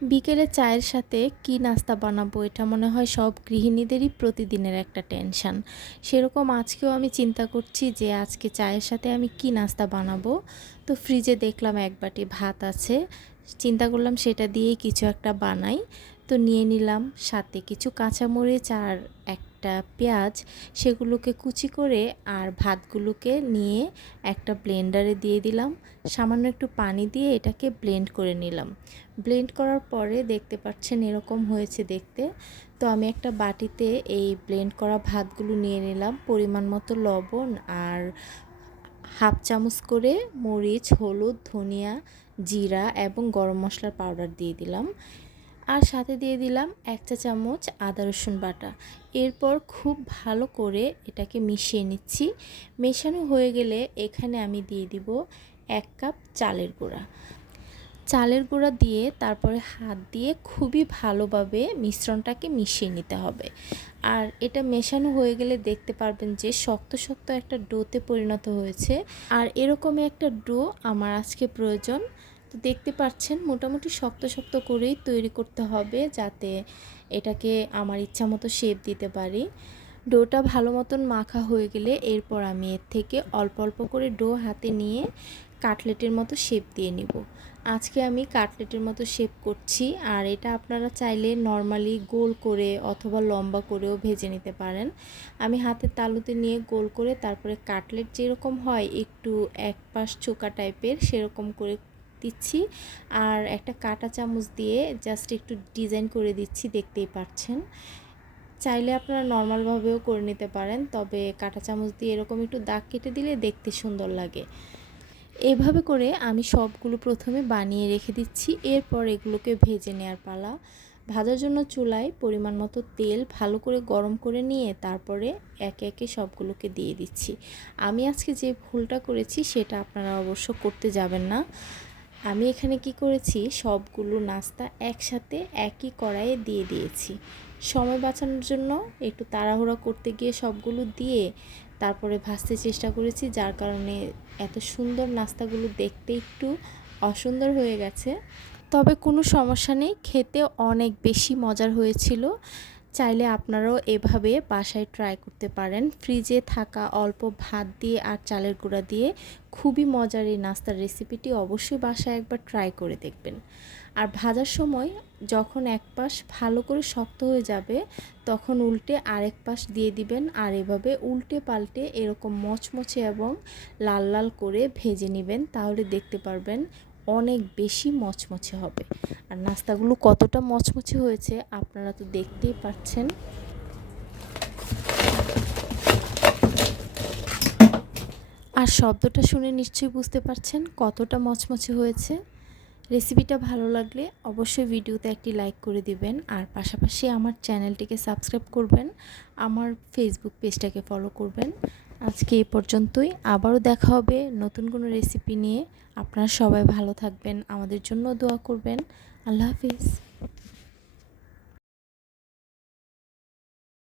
বিকেলে চায়ের সাথে কি নাস্তা বানাবো এটা মনে হয় সব গৃহিণীদেরই প্রতিদিনের একটা টেনশন। সেরকম আজকেও আমি চিন্তা করছি যে আজকে চায়ের সাথে আমি কি নাস্তা বানাবো। তো ফ্রিজে দেখলাম এক বাটি ভাত আছে, চিন্তা করলাম সেটা দিয়েই কিছু একটা বানাই। তো নিয়ে নিলাম সাথে কিছু কাঁচামরিচ আর একটা পেঁয়াজ, সেগুলোকে কুচি করে আর ভাতগুলোকে নিয়ে একটা ব্লেন্ডারে দিয়ে দিলাম। সামান্য একটু পানি দিয়ে এটাকে ব্লেন্ড করে নিলাম। ব্লেন্ড করার পরে দেখতে পাচ্ছেন এরকম হয়েছে দেখতে। তো আমি একটা বাটিতে এই ব্লেন্ড করা ভাতগুলো নিয়ে নিলাম, পরিমাণ মতো লবণ আর হাফ চামচ করে মরিচ, হলুদ, ধনিয়া, জিরা এবং গরম মশলার পাউডার দিয়ে দিলাম। আর সাথে দিয়ে দিলাম 1 চা চামচ আদা রসুন বাটা। এরপর খুব ভালো করে এটাকে মিশিয়ে নিচ্ছি। মেশানো হয়ে গেলে এখানে আমি দিয়ে দিব 1 কাপ চালের গুঁড়া। চালের গুঁড়া দিয়ে তারপরে হাত দিয়ে খুবই ভালোভাবে মিশ্রণটাকে মিশিয়ে নিতে হবে। আর এটা মেশানো হয়ে গেলে দেখতে পারবেন যে শক্ত শক্ত একটা ডোতে পরিণত হয়েছে। আর এরকমই একটা ডো আমার আজকে প্রয়োজন। তো দেখতে পাচ্ছেন মোটামুটি শক্ত শক্ত করেই তৈরি করতে হবে, যাতে এটাকে আমার ইচ্ছা মতো শেপ দিতে পারি। ডোটা ভালো মতন মাখা হয়ে গেলে এরপর আমি এর থেকে অল্প অল্প করে ডো হাতে নিয়ে কাটলেটের মতো শেপ দিয়ে নিব। আজকে আমি কাটলেটের মতো শেপ করছি, আর এটা আপনারা চাইলে নর্মালি গোল করে অথবা লম্বা করেও ভেজে নিতে পারেন। আমি হাতের তালুতে নিয়ে গোল করে তারপরে কাটলেট যেরকম হয় একটু এক পাশ চোকা টাইপের সেরকম করে দিচ্ছি। আর একটা কাঁটা চামচ দিয়ে জাস্ট একটু ডিজাইন করে দিচ্ছি, দেখতেই পাচ্ছেন। চাইলে আপনারা নর্মালভাবেও করে নিতে পারেন, তবে কাঁটা চামচ দিয়ে এরকম একটু দাগ কেটে দিলে দেখতে সুন্দর লাগে। এভাবে করে আমি সবগুলো প্রথমে বানিয়ে রেখে দিচ্ছি, এরপর এগুলোকে ভেজে নেওয়ার পালা। ভাজার জন্য চুলায় পরিমাণ মতো তেল ভালো করে গরম করে নিয়ে তারপরে একে একে সবগুলোকে দিয়ে দিচ্ছি। আমি আজকে যে ভুলটা করেছি সেটা আপনারা অবশ্য করতে যাবেন না। আমি এখানে কি করেছি, সবগুলো নাস্তা একসাথে একই কড়াইয়ে দিয়ে দিয়েছি। সময় বাঁচানোর জন্য একটু তাড়াহুড়া করতে গিয়ে সবগুলো দিয়ে তারপরে ভাজতে চেষ্টা করেছি, যার কারণে এত সুন্দর নাস্তাগুলো দেখতে একটু অসুন্দর হয়ে গেছে। তবে কোনো সমস্যা নেই, খেতে অনেক বেশি মজার হয়েছিল। চাইলে আপনারাও এভাবে বাসায় ট্রাই করতে পারেন। ফ্রিজে থাকা অল্প ভাত দিয়ে আর চালের গুঁড়া দিয়ে খুবই মজার এই নাস্তার রেসিপিটি অবশ্যই বাসায় একবার ট্রাই করে দেখবেন। আর ভাজার সময় যখন এক পাশ ভালো করে শক্ত হয়ে যাবে তখন উল্টে আরেক পাশ দিয়ে দিবেন, আর এভাবে উল্টে পাল্টে এরকম মচমচে এবং লাল লাল করে ভেজে নেবেন, তাহলে দেখতে পারবেন অনেক বেশি মচমচে হবে। আর নাস্তাগুলো কতটা মচমচে হয়েছে আপনারা তো দেখতেই পাচ্ছেন। আর শব্দটা শুনে নিশ্চয়ই বুঝতে পারছেন কতটা মচমচে হয়েছে। রেসিপিটা ভালো লাগলে অবশ্যই ভিডিওতে একটি লাইক করে দিবেন, আর পাশাপাশি আমার চ্যানেলটিকে সাবস্ক্রাইব করবেন, আমার ফেসবুক পেজটাকে ফলো করবেন। আজকে এই পর্যন্তই, আবারও দেখা হবে নতুন কোনো রেসিপি নিয়ে। আপনারা সবাই ভালো থাকবেন, আমাদের জন্য দোয়া করবেন। আল্লাহ হাফিজ।